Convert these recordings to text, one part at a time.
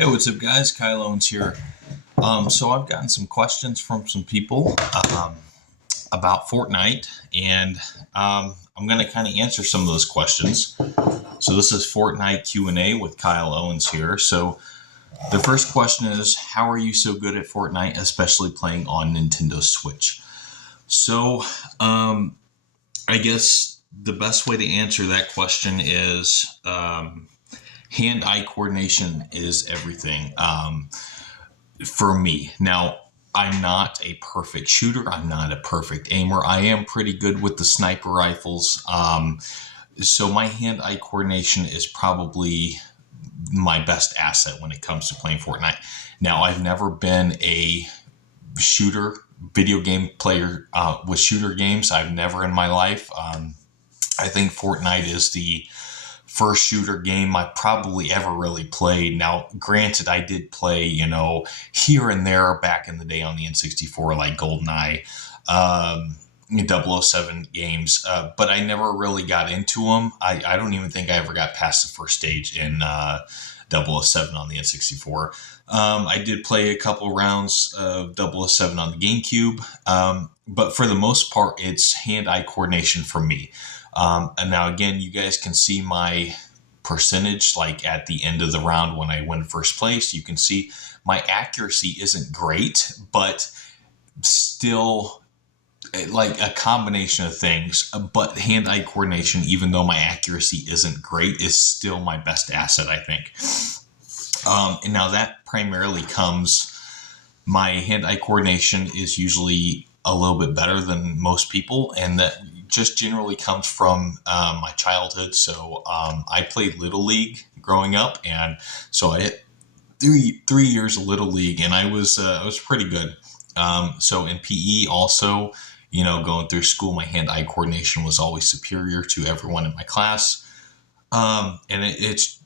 Hey, what's up, guys? Kyle Owens here. So I've gotten some questions from some people about Fortnite, and I'm going to kind of answer some of those questions. So this is Fortnite Q A with Kyle Owens here. So the first question is, how are you so good at Fortnite, especially playing on Nintendo Switch? So I guess the best way to answer that question is hand-eye coordination is everything. For me. Now, I'm not a perfect shooter. I'm not a perfect aimer. I am pretty good with the sniper rifles. So my hand-eye coordination is probably my best asset when it comes to playing Fortnite. Now, I've never been a shooter, video game player with shooter games. I've never in my life. I think Fortnite is the first shooter game I probably ever really played. Now, granted, I did play, here and there back in the day on the N64, like GoldenEye, 007 games, but I never really got into them. I don't even think I ever got past the first stage in 007 on the N64. I did play a couple rounds of 007 on the GameCube, but for the most part, it's hand-eye coordination for me. And now, again, you guys can see my percentage, like at the end of the round when I win first place. You can see my accuracy isn't great, but still like a combination of things. But hand-eye coordination, even though my accuracy isn't great, is still my best asset, I think. And now that primarily my hand-eye coordination is usually a little bit better than most people, and that just generally comes from my childhood. So I played Little League growing up, and so I had three years of Little League, and I was pretty good. So in PE also, going through school, my hand-eye coordination was always superior to everyone in my class. And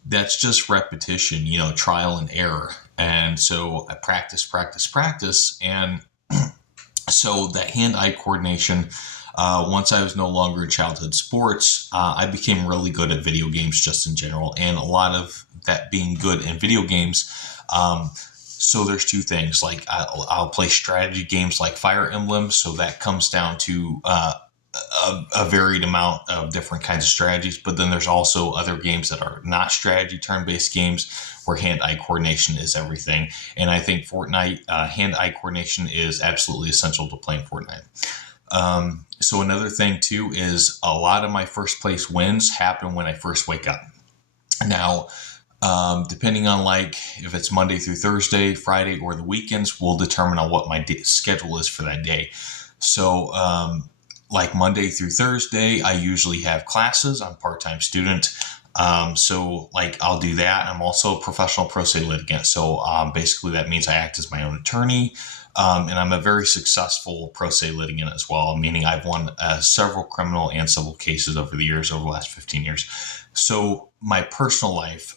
that's just repetition, trial and error. And so I practice, and so that hand-eye coordination. Once I was no longer in childhood sports, I became really good at video games just in general, and a lot of that being good in video games. So there's two things, like I'll play strategy games like Fire Emblem, so that comes down to a varied amount of different kinds of strategies, but then there's also other games that are not strategy turn-based games where hand-eye coordination is everything. And I think Fortnite hand-eye coordination is absolutely essential to playing Fortnite. So another thing too is a lot of my first place wins happen when I first wake up. Now, depending on like if it's Monday through Thursday, Friday, or the weekends will determine on what my schedule is for that day. So, like Monday through Thursday, I usually have classes. I'm a part-time student. So like I'll do that. I'm also a professional pro se litigant. So, basically that means I act as my own attorney. And I'm a very successful pro se litigant as well, meaning I've won several criminal and civil cases over the years, over the last 15 years. So my personal life,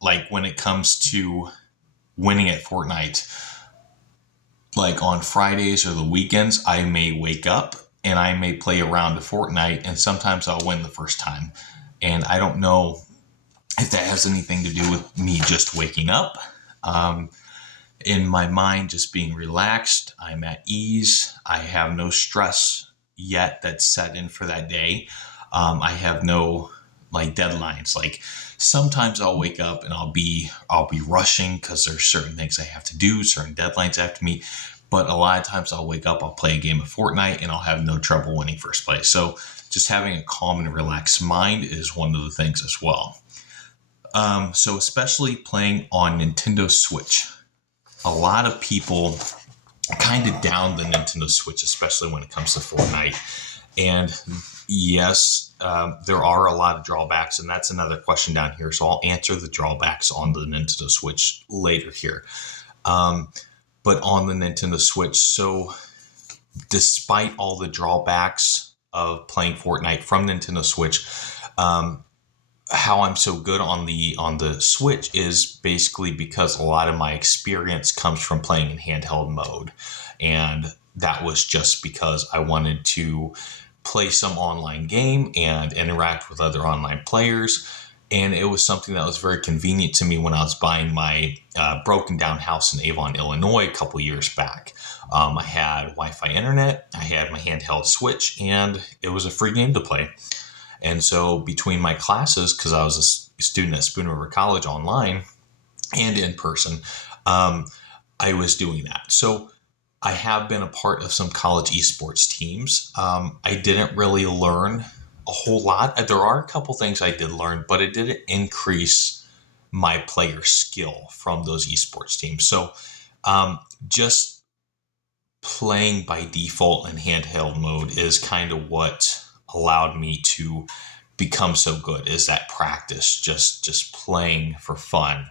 like when it comes to winning at Fortnite, like on Fridays or the weekends, I may wake up and I may play a round of Fortnite, and sometimes I'll win the first time. And I don't know if that has anything to do with me just waking up. In my mind, just being relaxed, I'm at ease. I have no stress yet that's set in for that day. I have no like deadlines. Like sometimes I'll wake up and I'll be rushing because there's certain things I have to do, certain deadlines I have to meet. But a lot of times I'll wake up, I'll play a game of Fortnite, and I'll have no trouble winning first place. So just having a calm and relaxed mind is one of the things as well. So especially playing on Nintendo Switch. A lot of people kind of down the Nintendo Switch, especially when it comes to Fortnite. And yes, there are a lot of drawbacks, and that's another question down here. So I'll answer the drawbacks on the Nintendo Switch later here. But on the Nintendo Switch, so despite all the drawbacks of playing Fortnite from Nintendo Switch, how I'm so good on the Switch is basically because a lot of my experience comes from playing in handheld mode. And that was just because I wanted to play some online game and interact with other online players. And it was something that was very convenient to me when I was buying my broken down house in Avon, Illinois, a couple years back. I had Wi-Fi internet, I had my handheld Switch, and it was a free game to play. And so between my classes, because I was a student at Spoon River College online and in person, um, I was doing that. So I have been a part of some college esports teams. I didn't really learn a whole lot. There are a couple things I did learn, but it didn't increase my player skill from those esports teams. So just playing by default in handheld mode is kind of what allowed me to become so good, is that practice, just playing for fun.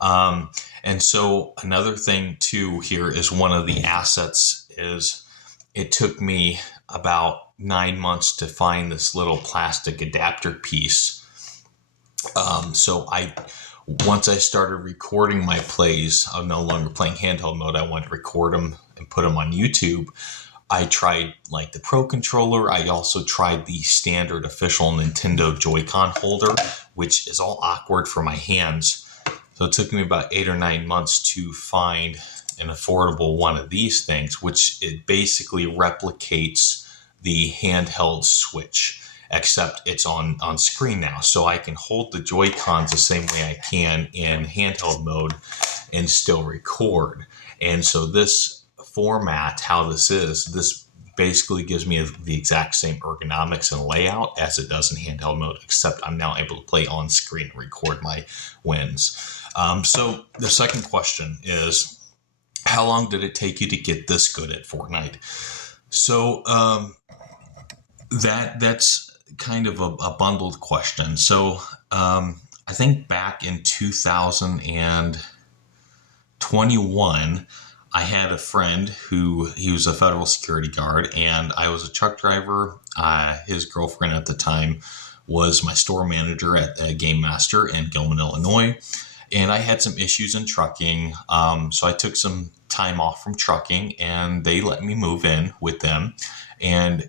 um, and so another thing too here is, one of the assets is, it took me about 9 months to find this little plastic adapter piece. So I once I started recording my plays, I'm no longer playing handheld mode. I wanted to record them and put them on YouTube. I tried like the Pro controller. I also tried the standard official Nintendo Joy-Con holder, which is all awkward for my hands. So it took me about 8 or 9 months to find an affordable one of these things, which it basically replicates the handheld Switch, except it's on screen now. So I can hold the Joy-Cons the same way I can in handheld mode and still record. And so this format, how this basically gives me the exact same ergonomics and layout as it does in handheld mode, except I'm now able to play on screen and record my wins. So the second question is, how long did it take you to get this good at Fortnite? So that's kind of a bundled question. So I think back in 2021, I had a friend who he was a federal security guard, and I was a truck driver. His girlfriend at the time was my store manager at Game Master in Gilman, Illinois. And I had some issues in trucking. So I took some time off from trucking, and they let me move in with them. And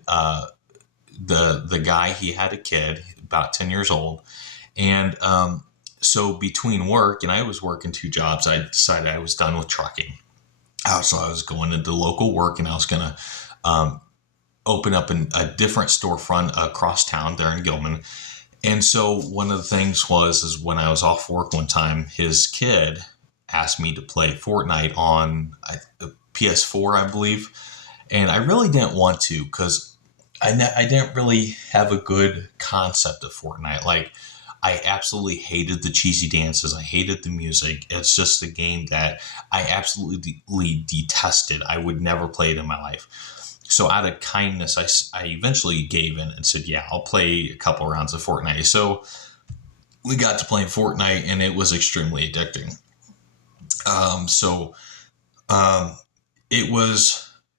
the guy, he had a kid about 10 years old. And so between work, and I was working 2 jobs, I decided I was done with trucking. So I was going into local work, and I was going to open up a different storefront across town there in Gilman. And so one of the things is when I was off work one time, his kid asked me to play Fortnite on PS4, I believe. And I really didn't want to, because I didn't really have a good concept of Fortnite. Like, I absolutely hated the cheesy dances. I hated the music. It's just a game that I absolutely detested. I would never play it in my life. So out of kindness, I eventually gave in and said, yeah, I'll play a couple rounds of Fortnite. So we got to playing Fortnite, and it was extremely addicting.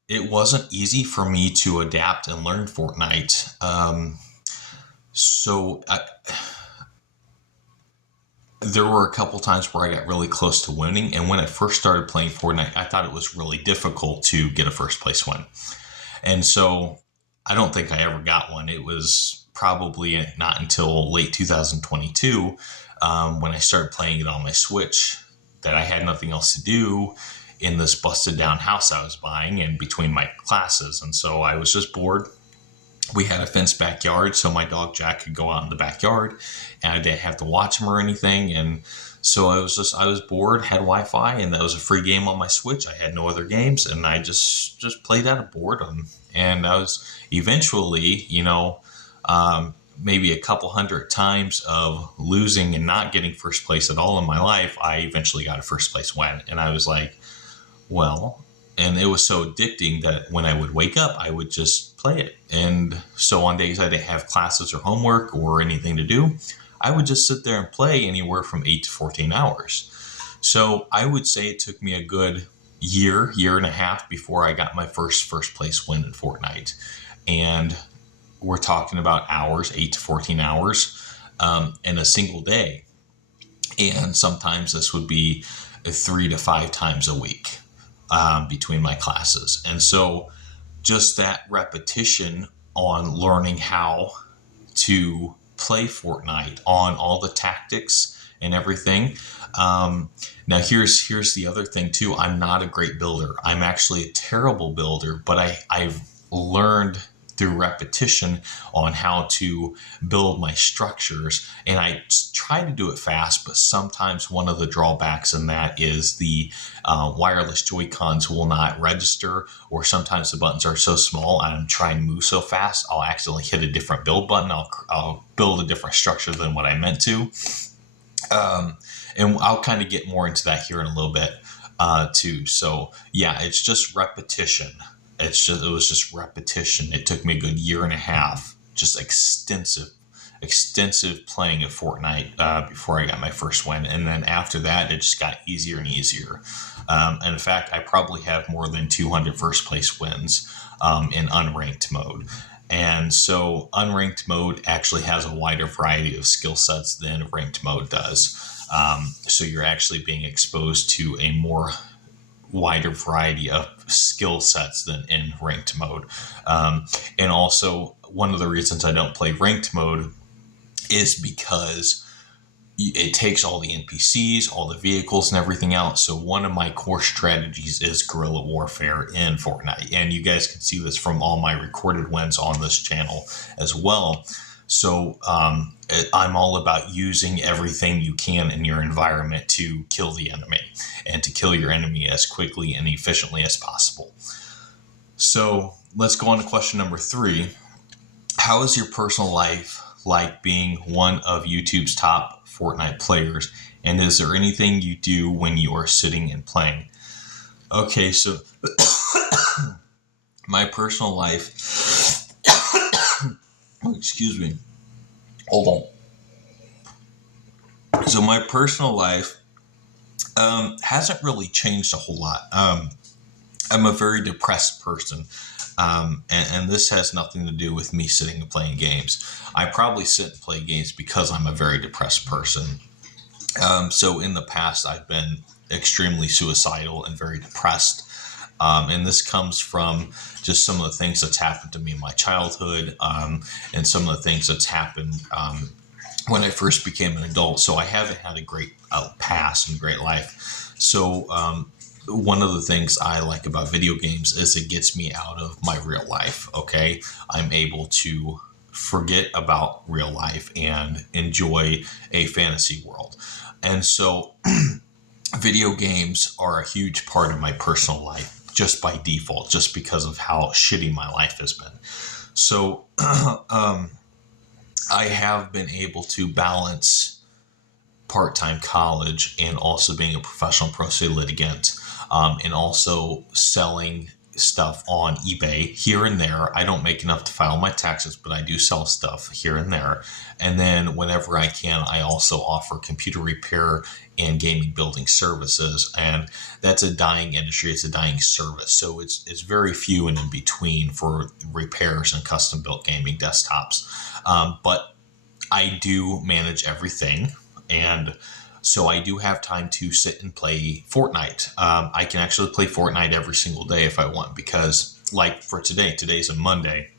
It wasn't easy for me to adapt and learn Fortnite. There were a couple times where I got really close to winning. And when I first started playing Fortnite, I thought it was really difficult to get a first place win. And so I don't think I ever got one. It was probably not until late 2022 when I started playing it on my Switch that I had nothing else to do in this busted down house I was buying and between my classes. And so I was just bored. We had a fenced backyard, so my dog Jack could go out in the backyard, and I didn't have to watch him or anything. And so I was bored, had Wi-Fi, and that was a free game on my Switch. I had no other games, and I just played out of boredom. And I was eventually, maybe a couple hundred times of losing and not getting first place at all in my life, I eventually got a first place win. And I was like, well, and it was so addicting that when I would wake up, I would just play it. And so on days I didn't have classes or homework or anything to do, I would just sit there and play anywhere from 8 to 14 hours. So I would say it took me a good year and a half before I got my first place win in Fortnite. And we're talking about hours, 8 to 14 hours in a single day. And sometimes this would be 3 to 5 times a week between my classes. And so just that repetition on learning how to play Fortnite on all the tactics and everything. Now here's the other thing too. I'm not a great builder. I'm actually a terrible builder, but I've learned through repetition on how to build my structures, and I try to do it fast, but sometimes one of the drawbacks in that is the wireless Joy-Cons will not register, or sometimes the buttons are so small and I'm trying to move so fast I'll accidentally hit a different build button. I'll build a different structure than what I meant to. And I'll kind of get more into that here in a little bit too. So yeah, it's just repetition. It was just repetition. It took me a good year and a half, just extensive playing of Fortnite before I got my first win. And then after that, it just got easier and easier. And in fact, I probably have more than 200 first place wins in unranked mode. And so unranked mode actually has a wider variety of skill sets than ranked mode does. So you're actually being exposed to a more wider variety of skill sets than in ranked mode. And also, one of the reasons I don't play ranked mode is because it takes all the NPCs, all the vehicles and everything out. So one of my core strategies is guerrilla warfare in Fortnite. And you guys can see this from all my recorded wins on this channel as well. So I'm all about using everything you can in your environment to kill the enemy and to kill your enemy as quickly and efficiently as possible. So let's go on to question number 3. How is your personal life like being one of YouTube's top Fortnite players? And is there anything you do when you are sitting and playing? Okay, so my personal life... Oh, excuse me. Hold on. So my personal life hasn't really changed a whole lot. I'm a very depressed person. And this has nothing to do with me sitting and playing games. I probably sit and play games because I'm a very depressed person. So in the past, I've been extremely suicidal and very depressed. And this comes from just some of the things that's happened to me in my childhood, and some of the things that's happened when I first became an adult. So I haven't had a great past and great life. So one of the things I like about video games is it gets me out of my real life. Okay, I'm able to forget about real life and enjoy a fantasy world. And so video games are a huge part of my personal life just by default, just because of how shitty my life has been. So I have been able to balance part-time college and also being a professional pro se litigant, and also selling stuff on eBay here and there. I don't make enough to file my taxes, but I do sell stuff here and there. And then whenever I can, I also offer computer repair and gaming building services. And that's a dying industry. It's a dying service. So it's very few and in between for repairs and custom built gaming desktops. But I do manage everything. And so I do have time to sit and play Fortnite. I can actually play Fortnite every single day if I want, because like for today's a Monday.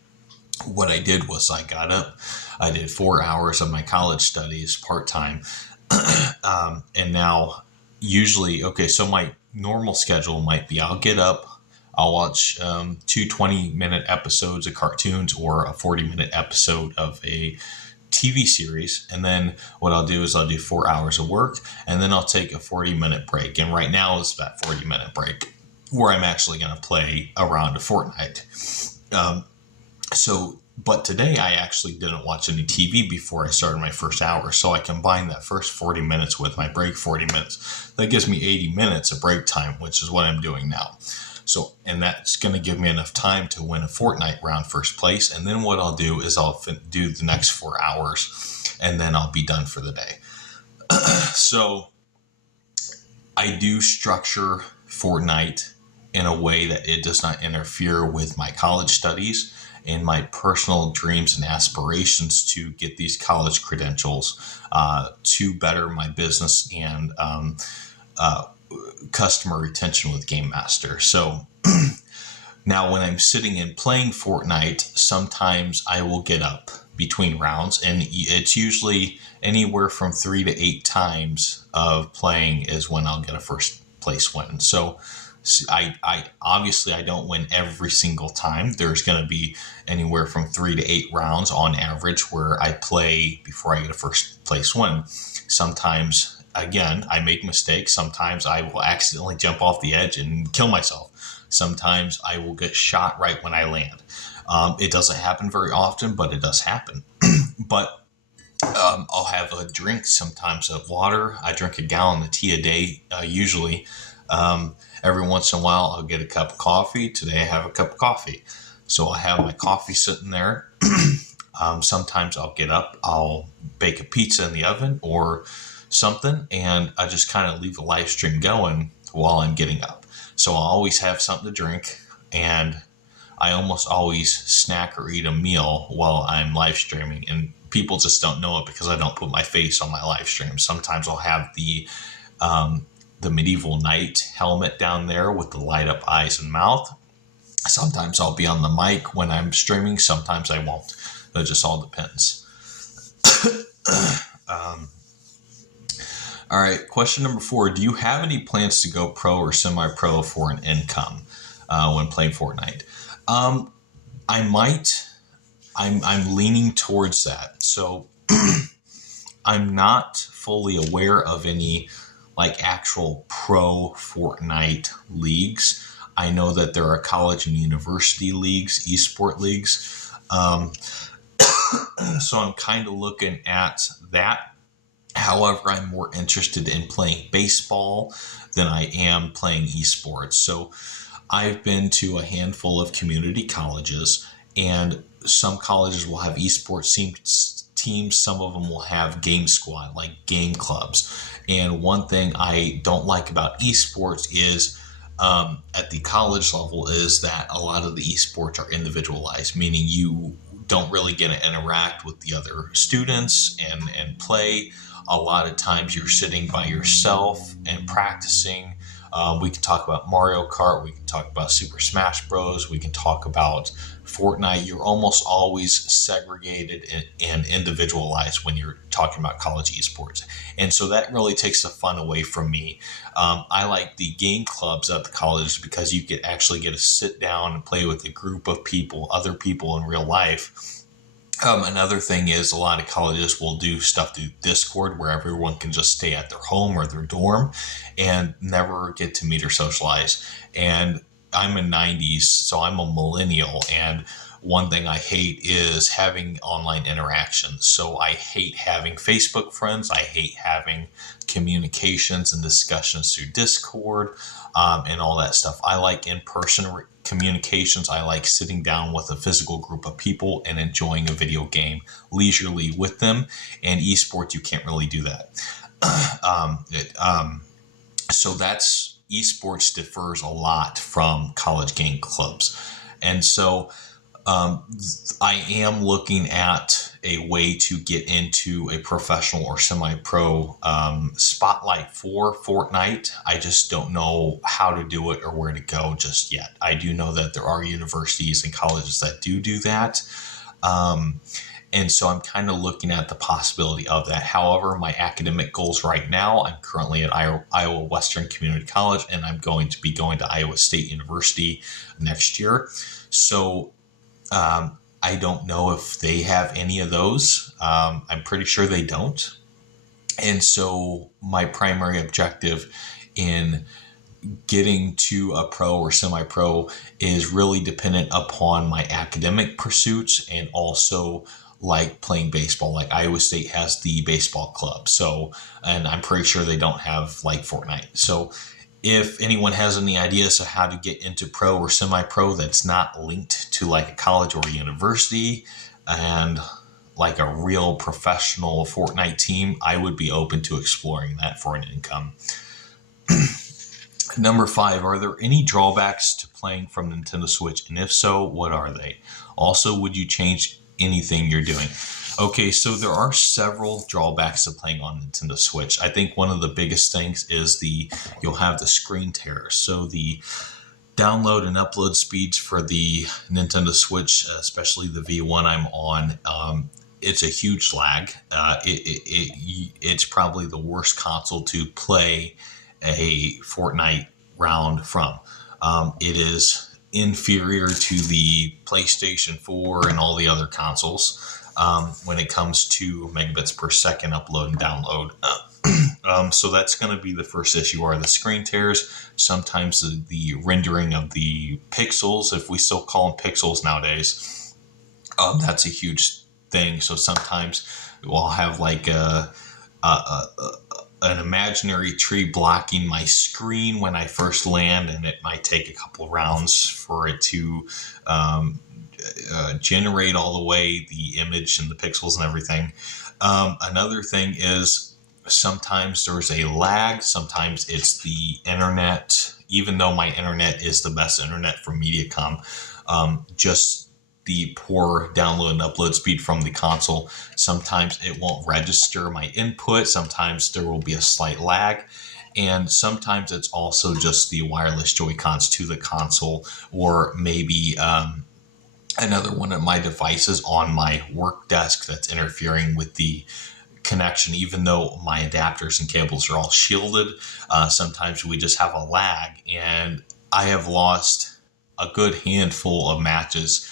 What I did was I got up, I did 4 hours of my college studies part-time. And now usually, okay, so my normal schedule might be I'll get up, I'll watch 2 20-minute episodes of cartoons or a 40-minute episode of a TV series, and then what I'll do is I'll do 4 hours of work, and then I'll take a 40-minute break. And right now is that 40-minute break where I'm actually going to play a round of Fortnite. But today I actually didn't watch any TV before I started my first hour, so I combined that first 40 minutes with my break 40 minutes. That gives me 80 minutes of break time, which is what I'm doing now. So, and that's going to give me enough time to win a Fortnite round first place. And then what I'll do is I'll do the next 4 hours, and then I'll be done for the day. So I do structure Fortnite in a way that it does not interfere with my college studies and my personal dreams and aspirations to get these college credentials, to better my business and customer retention with Game Master. So now when I'm sitting and playing Fortnite, sometimes I will get up between rounds, and it's usually anywhere from 3 to 8 times of playing is when I'll get a first place win. So I obviously I don't win every single time. There's going to be anywhere from 3 to 8 rounds on average where I play before I get a first place win. Sometimes, again, I make mistakes. Sometimes I will accidentally jump off the edge and kill myself. Sometimes I will get shot right when I land. It doesn't happen very often, but it does happen. But I'll have a drink sometimes of water. I drink a gallon of tea a day, usually. Every once in a while, I'll get a cup of coffee. Today, I have a cup of coffee. So I have my coffee sitting there. Sometimes I'll get up, I'll bake a pizza in the oven or something, and I just kind of leave the live stream going while I'm getting up. So I'll always have something to drink, and I almost always snack or eat a meal while I'm live streaming. And people just don't know it because I don't put my face on my live stream. Sometimes I'll have the medieval knight helmet down there with the light up eyes and mouth. Sometimes I'll be on the mic when I'm streaming. Sometimes I won't. That just all depends. All right. Question number 4. Do you have any plans to go pro or semi-pro for an income when playing Fortnite? I might. I'm leaning towards that. So I'm not fully aware of any like actual pro Fortnite leagues. I know that there are college and university leagues, esport leagues. So I'm kind of looking at that. However, I'm more interested in playing baseball than I am playing esports. So I've been to a handful of community colleges, and some colleges will have esports teams. Some of them will have game squad, like game clubs. And one thing I don't like about esports is at the college level is that a lot of the esports are individualized, meaning you don't really get to interact with the other students and play. A lot of times you're sitting by yourself and practicing. We can talk about Mario Kart. We can talk about Super Smash Bros. We can talk about Fortnite. You're almost always segregated and individualized when you're talking about college esports. And so that really takes the fun away from me. I like the game clubs at the colleges because you could actually get to sit down and play with a group of people, other people in real life. Another thing is a lot of colleges will do stuff through Discord where everyone can just stay at their home or their dorm and never get to meet or socialize. And I'm in 90s, so I'm a millennial. And one thing I hate is having online interactions. So I hate having Facebook friends. I hate having communications and discussions through Discord and all that stuff. I like in-person communications. I like sitting down with a physical group of people and enjoying a video game leisurely with them. And esports, you can't really do that. So that's esports differs a lot from college game clubs. And so I am looking at a way to get into a professional or semi-pro spotlight for Fortnite. I just don't know how to do it or where to go just yet. I do know that there are universities and colleges that do that. And so I'm kind of looking at the possibility of that. However, my academic goals right now, I'm currently at Iowa Western Community College, and I'm going to be going to Iowa State University next year. So I don't know if they have any of those. I'm pretty sure they don't. And so my primary objective in getting to a pro or semi-pro is really dependent upon my academic pursuits and also like playing baseball. Like Iowa State has the baseball club. So, and I'm pretty sure they don't have like Fortnite. So if anyone has any ideas of how to get into pro or semi-pro that's not linked to like a college or a university and like a real professional Fortnite team, I would be open to exploring that for an income. Number 5, are there any drawbacks to playing from Nintendo Switch? And if so, what are they? Also, would you change anything you're doing? Okay, so there are several drawbacks to playing on Nintendo Switch. I think one of the biggest things is you'll have the screen tear. So the download and upload speeds for the Nintendo Switch, especially the V1 I'm on, it's a huge lag. It's probably the worst console to play a Fortnite round from. It is inferior to the PlayStation 4 and all the other consoles when it comes to megabits per second upload and download. So that's going to be the first issue, are the screen tears. Sometimes the rendering of the pixels, if we still call them pixels nowadays, that's a huge thing. So sometimes we'll have like an imaginary tree blocking my screen when I first land, and it might take a couple rounds for it to generate all the way the image and the pixels and everything. Another thing is, sometimes there's a lag. Sometimes it's the internet, even though my internet is the best internet from Mediacom. Just the poor download and upload speed from the console. Sometimes it won't register my input. Sometimes there will be a slight lag. And sometimes it's also just the wireless Joy-Cons to the console, or maybe another one of my devices on my work desk that's interfering with the connection. Even though my adapters and cables are all shielded, sometimes we just have a lag, and I have lost a good handful of matches,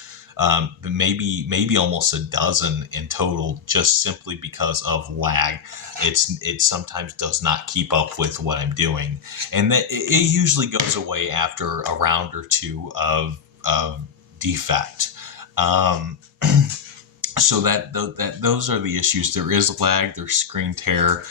maybe almost a dozen in total, just simply because of lag. It sometimes does not keep up with what I'm doing, and it usually goes away after a round or two of defect. So that those are the issues. There is lag, there's screen tear.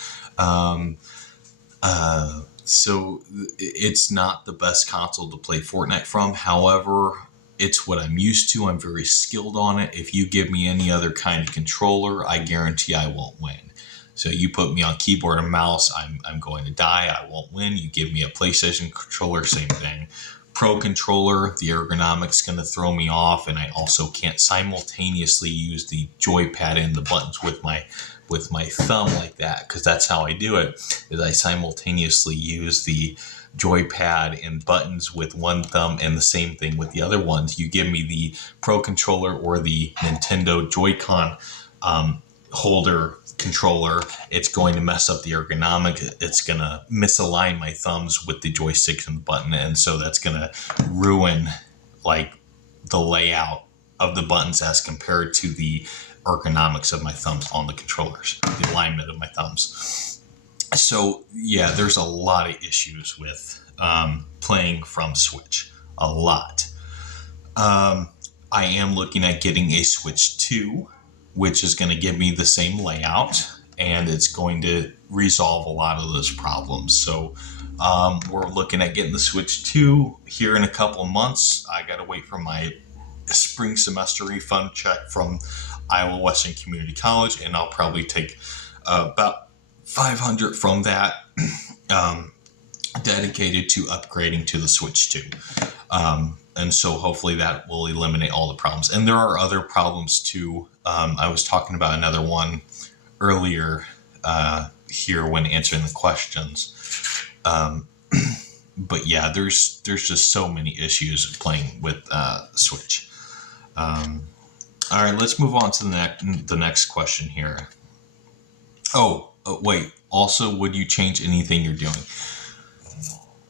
So it's not the best console to play Fortnite from. However, it's what I'm used to. I'm very skilled on it. If you give me any other kind of controller, I guarantee I won't win. So you put me on keyboard and mouse, I'm going to die. I won't win. You give me a PlayStation controller, same thing. Pro controller, the ergonomics going to throw me off, and I also can't simultaneously use the joypad and the buttons with my thumb like that, because that's how I do it, is I simultaneously use the joypad and buttons with one thumb, and the same thing with the other ones. You give me the Pro controller or the Nintendo Joy-Con holder controller, it's going to mess up the ergonomic. It's going to misalign my thumbs with the joystick and the button, and so that's going to ruin like the layout of the buttons as compared to the ergonomics of my thumbs on the controllers, the alignment of my thumbs. So yeah, there's a lot of issues with playing from Switch. A lot. I am looking at getting a Switch 2, which is going to give me the same layout, and it's going to resolve a lot of those problems. So we're looking at getting the Switch 2 here in a couple of months. I got to wait for my spring semester refund check from Iowa Western Community College, and I'll probably take about $500 from that dedicated to upgrading to the Switch 2. And so hopefully that will eliminate all the problems. And there are other problems too. I was talking about another one earlier here when answering the questions. But yeah, there's just so many issues playing with Switch. All right, let's move on to the next question here. Wait. Also, would you change anything you're doing?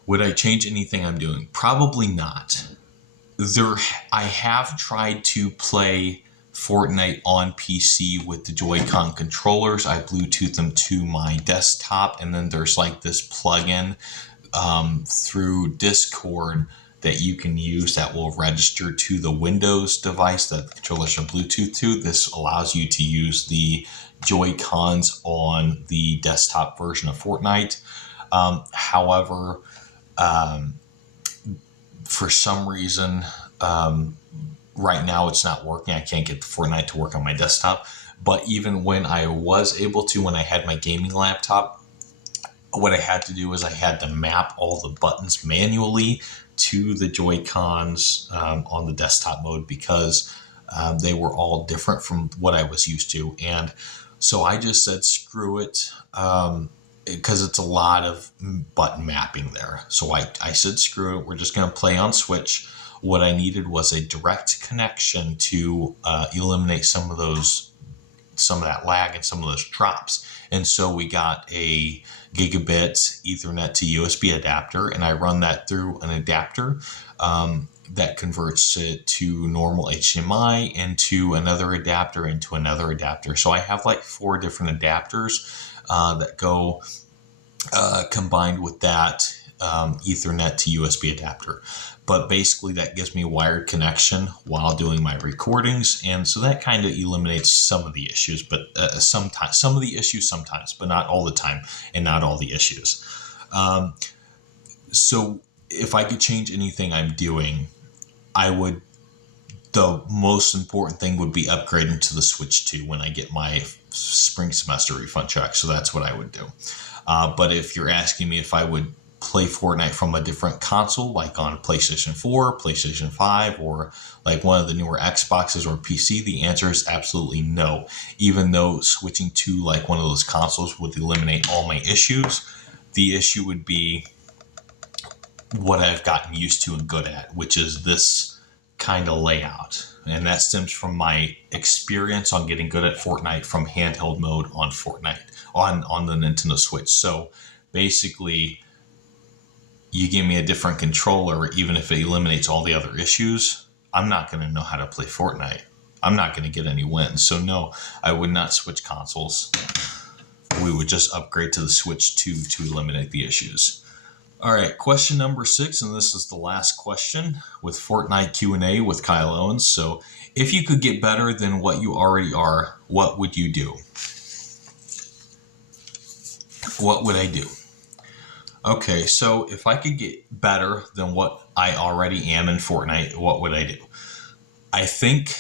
Would I change anything I'm doing? Probably not. I have tried to play Fortnite on PC with the Joy-Con controllers. I Bluetooth them to my desktop, and then there's like this plugin through Discord that you can use that will register to the Windows device that the controllers are Bluetooth to. This allows you to use the Joy-Cons on the desktop version of Fortnite. However, for some reason, right now it's not working. I can't get the Fortnite to work on my desktop. But even when I was able to, when I had my gaming laptop, what I had to do was I had to map all the buttons manually to the Joy-Cons on the desktop mode, because they were all different from what I was used to. And so I just said, screw it, because it's a lot of button mapping there. So I said, screw it, we're just going to play on Switch. What I needed was a direct connection to eliminate some of those some of that lag and some of those drops. And so we got a gigabit Ethernet to USB adapter, and I run that through an adapter that converts it to normal HDMI into another adapter into another adapter. So I have like 4 different adapters that go combined with that Ethernet to USB adapter. But basically that gives me a wired connection while doing my recordings. And so that kind of eliminates some of the issues, but sometimes, some of the issues sometimes, but not all the time and not all the issues. So if I could change anything I'm doing, the most important thing would be upgrading to the Switch 2 when I get my spring semester refund check. So that's what I would do. But if you're asking me if I would play Fortnite from a different console, like on PlayStation 4, PlayStation 5, or like one of the newer Xboxes or PC, the answer is absolutely no. Even though switching to like one of those consoles would eliminate all my issues, the issue would be what I've gotten used to and good at, which is this kind of layout. And that stems from my experience on getting good at Fortnite from handheld mode on Fortnite on the Nintendo Switch. So basically, you give me a different controller, even if it eliminates all the other issues, I'm not going to know how to play Fortnite. I'm not going to get any wins. So no, I would not switch consoles. We would just upgrade to the Switch 2 to eliminate the issues. All right, question number 6, and this is the last question with Fortnite Q A with Kyle Owens. So if you could get better than what you already are, what would you do? What would I do? Okay, so if I could get better than what I already am in Fortnite, what would I do? I think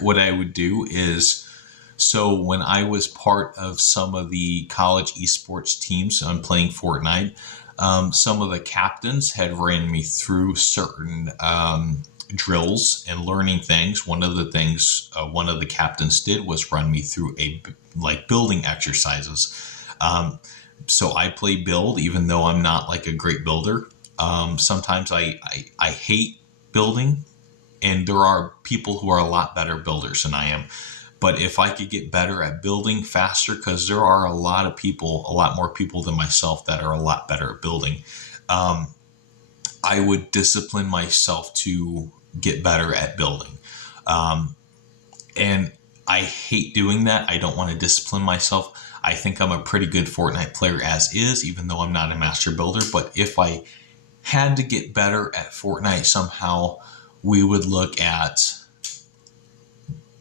what I would do is, so when I was part of some of the college esports teams, I'm playing Fortnite, some of the captains had ran me through certain drills and learning things. One of the things one of the captains did was run me through like building exercises. So I play build, even though I'm not like a great builder. Sometimes I hate building, and there are people who are a lot better builders than I am. But if I could get better at building faster, because there are a lot more people than myself that are a lot better at building, I would discipline myself to get better at building. And I hate doing that. I don't want to discipline myself. I think I'm a pretty good Fortnite player as is, even though I'm not a master builder. But if I had to get better at Fortnite somehow, we would look at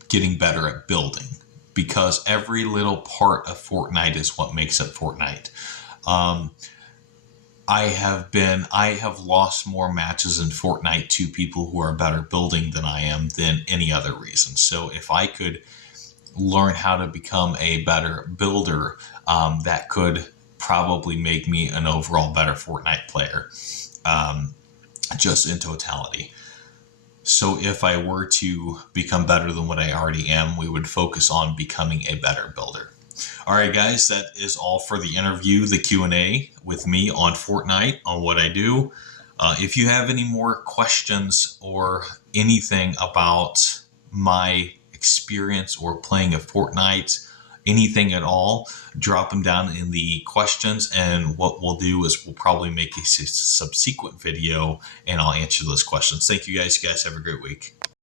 getting better at building, because every little part of Fortnite is what makes up Fortnite. I have lost more matches in Fortnite to people who are better building than I am than any other reason. So if I could learn how to become a better builder, that could probably make me an overall better Fortnite player, just in totality. So if I were to become better than what I already am, we would focus on becoming a better builder. All right, guys, that is all for the interview, the Q&A with me on Fortnite, on what I do. If you have any more questions or anything about my experience or playing a Fortnite, anything at all, drop them down in the questions, and what we'll do is we'll probably make a subsequent video and I'll answer those questions. Thank you guys. You guys have a great week.